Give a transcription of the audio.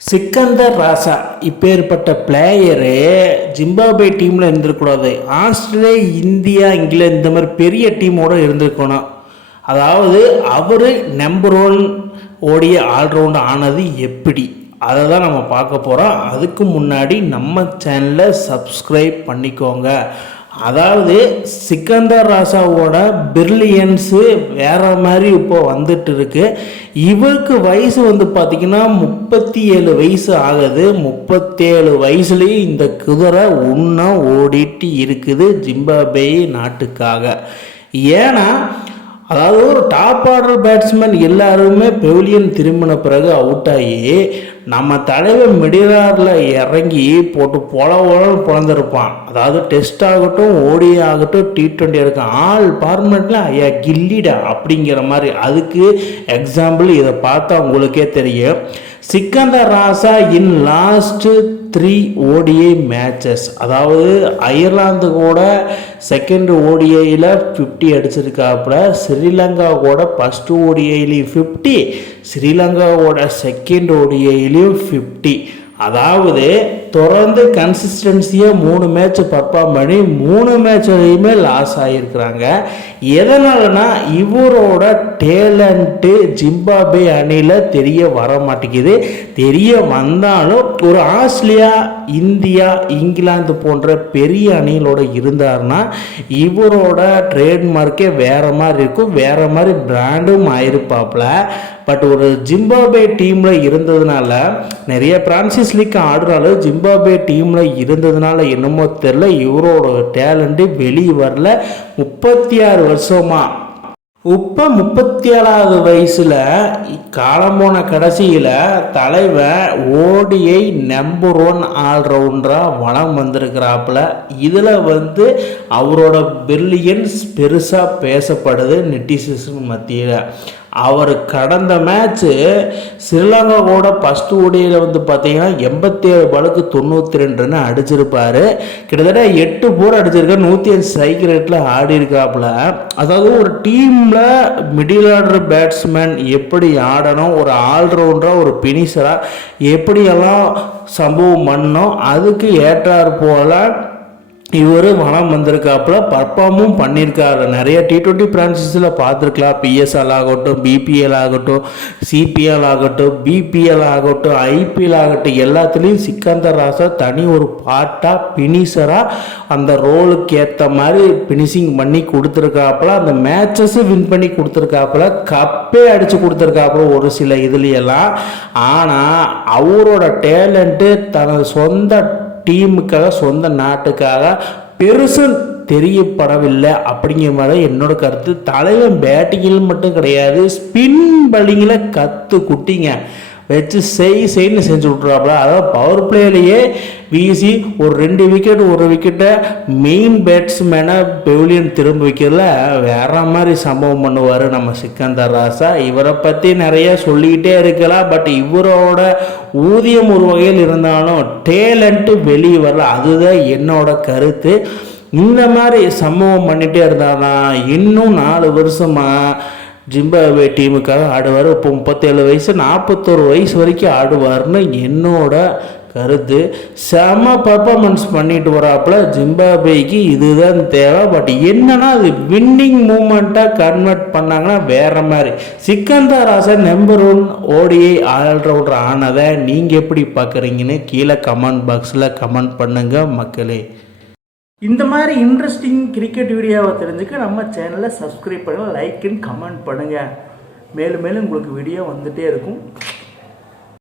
சிக்கந்தர் ராசா இப்பேற்பட்ட player Zimbabwe டீமில் இருந்திருக்கூடாது. Australia, India, England இந்த மாதிரி பெரிய டீமோடு இருந்திருக்கணும். அதாவது அவர் நம்பர் 1 ஓடிய ஆல்ரவுண்ட் ஆனது எப்படி, அதை தான் நம்ம பார்க்க போகிறோம். அதுக்கு முன்னாடி நம்ம சேனலை சப்ஸ்கிரைப் பண்ணிக்கோங்க. அதாவது சிக்கந்தர் ராசாவோட பிரில்லியன்ஸு வேறு மாதிரி இப்போ வந்துட்டு இருக்கு. இவருக்கு வயசு பார்த்திங்கன்னா 37 வயசு ஆகுது. 37 வயசுலேயும் இந்த குதிரை இன்னும் ஓடிட்டு இருக்குது ஜிம்பாப்வே நாட்டுக்காக. ஏன்னா அதாவது ஒரு டாப் ஆர்டர் பேட்ஸ்மேன் எல்லாருமே பெவிலியன் திரும்பின பிறகு அவுட் ஆகி நம்ம தலைவர் மிடில் ஆர்டரில் இறங்கி போட்டு பொழந்திருப்பான். அதாவது டெஸ்ட் ஆகட்டும், ஓடி ஆகட்டும், T20 இருக்கும், ஆல் ஃபார்மேட்டில் ஐயா கில்லிடா அப்படிங்கிற மாதிரி. அதுக்கு எக்ஸாம்பிள் இதை பார்த்தா உங்களுக்கே தெரியும். சிக்கந்தர் ராசா இன் லாஸ்ட்டு 3 ODI மேட்சஸ், அதாவது அயர்லாந்து கூட செகண்ட் ஓடிஐயில் 50 அடிச்சிருக்காப்புல, ஸ்ரீலங்கா கூட ஃபஸ்ட்டு ஓடிஐலையும் 50, ஸ்ரீலங்காவோட செகண்ட் ஓடிஐலையும் 50. அதாவது தொடர்ந்து கன்சிஸ்டன்சியாக 3 மேட்ச் பர்ஃபார்ம் பண்ணி 3 மேட்ச்லையுமே லாஸ் ஆகியிருக்கிறாங்க. எதனாலனா இவரோட டேலண்ட்டு ஜிம்பாப்வே அணியில் தெரிய வர மாட்டேங்குது. தெரிய வந்தாலும் ஒரு ஆஸ்திரேலியா, இந்தியா, இங்கிலாந்து போன்ற பெரிய அணிகளோட இருந்தார்னா இவரோட ட்ரேட்மார்க்கே வேறு மாதிரி இருக்கும், வேறு மாதிரி பிராண்டும் ஆயிருப்பாப்புல. பட் ஒரு ஜிம்பாப்வே டீமில் இருந்ததுனால, நிறைய பிரான்சிஸ் லீக் ஆடுறாலும் ஜிம்பாப்வே டீமில் இருந்ததுனால என்னமோ தெரில, இவரோட டேலண்ட்டு வெளியே வரல. 36 வருஷமா இப்போ 37வது வயசில் காலம் போன கடைசியில் தலைவன் ஓடிஐ நம்பர் 1 ஆல்ரவுண்டராக வளம் வந்திருக்கிறாப்புல. இதில் அவரோட பிரில்லியன்ஸ் பெருசாக பேசப்படுது நெட்டிசன்ஸ் மத்தியில். அவர் கடந்த மேட்ச்சு ஸ்ரீலங்கா கூட ஃபஸ்ட்டு ஓடியில் பார்த்தீங்கன்னா 87 பாலுக்கு 92 ரன் அடிச்சிருப்பார். கிட்டத்தட்ட 8 போர் அடிச்சிருக்காரு, 105 ஸ்ட்ரைக் ரேட்டில் ஆடி இருக்காப்புல. அதாவது ஒரு டீமில் மிடில் ஆர்டர் பேட்ஸ்மேன் எப்படி ஆடணும், ஒரு ஆல்ரவுண்டராக ஒரு பினிஷராக எப்படியெல்லாம் சம்பவம் பண்ணோம், அதுக்கு ஏற்றார் போல இவர் வளம் வந்திருக்காப்புல, பர்ஃபார்மும் பண்ணியிருக்காரு. நிறைய T20 பிரான்சஸில் பார்த்துருக்கலாம். PSL ஆகட்டும், BPL ஆகட்டும், CPL ஆகட்டும், BPL ஆகட்டும், IPL ஆகட்டும், எல்லாத்துலேயும் சிக்கந்தர் ராசா தனி ஒரு பார்ட்டாக பினிஷராக அந்த ரோலுக்கு ஏற்ற மாதிரி பினிஷிங் பண்ணி கொடுத்துருக்காப்புல. அந்த மேட்சஸு வின் பண்ணி கொடுத்துருக்காப்புல, கப்பே அடித்து கொடுத்துருக்காப்புல ஒரு சில இதுலையெல்லாம். ஆனால் அவரோட டேலண்ட்டு தனது சொந்த டீமுக்காக, சொந்த நாட்டுக்காக பெருசு தெரியப்படவில்லை அப்படிங்கிற மாதிரி என்னோட கருத்து. தலைவன் பேட்டிங்கில் மட்டும் கிடையாது, ஸ்பின் பவுலிங்கில் கற்று குட்டிங்க வச்சு செய்ன்னு செஞ்சு விட்றாப்புல. அதாவது பவர் பிளேலேயே வீசி ஒரு 2 விக்கெட் 1 விக்கெட்டை மெயின் பேட்ஸ்மேனை பெவிலியன் திரும்ப வைக்கிறதுல வேற மாதிரி சம்பவம் பண்ணுவார் நம்ம சிக்கந்தர் ராசா. இவரை பற்றி நிறைய சொல்லிக்கிட்டே இருக்கலாம். பட் இவரோட ஊதியம் ஒரு வகையில் இருந்தாலும் டேலண்ட்டு வெளியே வரல, அதுதான் என்னோட கருத்து. இந்த மாதிரி சம்பவம் பண்ணிகிட்டே இருந்தானா இன்னும் 4 வருஷமாக ஜிம்பாப்வே டீமுக்காக ஆடுவார். இப்போ 37 வயசு, 41 வயசு வரைக்கும் ஆடுவார்னு என்னோட கருத்து. செம பர்ஃபார்மன்ஸ் பண்ணிட்டு வராப்புல. ஜிம்பாப்வேக்கு இதுதான் தேவை. பட் என்னன்னா அது வின்னிங் மூமெண்ட்டாக கன்வெர்ட் பண்ணாங்கன்னா வேற மாதிரி. சிக்கந்தர் ராசா நம்பர் 1 ODI ஆல்ரவுண்டர் ஆனதை நீங்கள் எப்படி பார்க்குறீங்கன்னு கீழே கமெண்ட் பாக்ஸில் கமெண்ட் பண்ணுங்கள் மக்களே. இந்த மாதிரி இன்ட்ரெஸ்டிங் கிரிக்கெட் வீடியோவை தெரிஞ்சுக்க நம்ம சேனலை சப்ஸ்கிரைப் பண்ணுங்கள், லைக் அண்ட் கமெண்ட் பண்ணுங்கள். மேலும் மேலும் உங்களுக்கு வீடியோ வந்துகிட்டே இருக்கும்.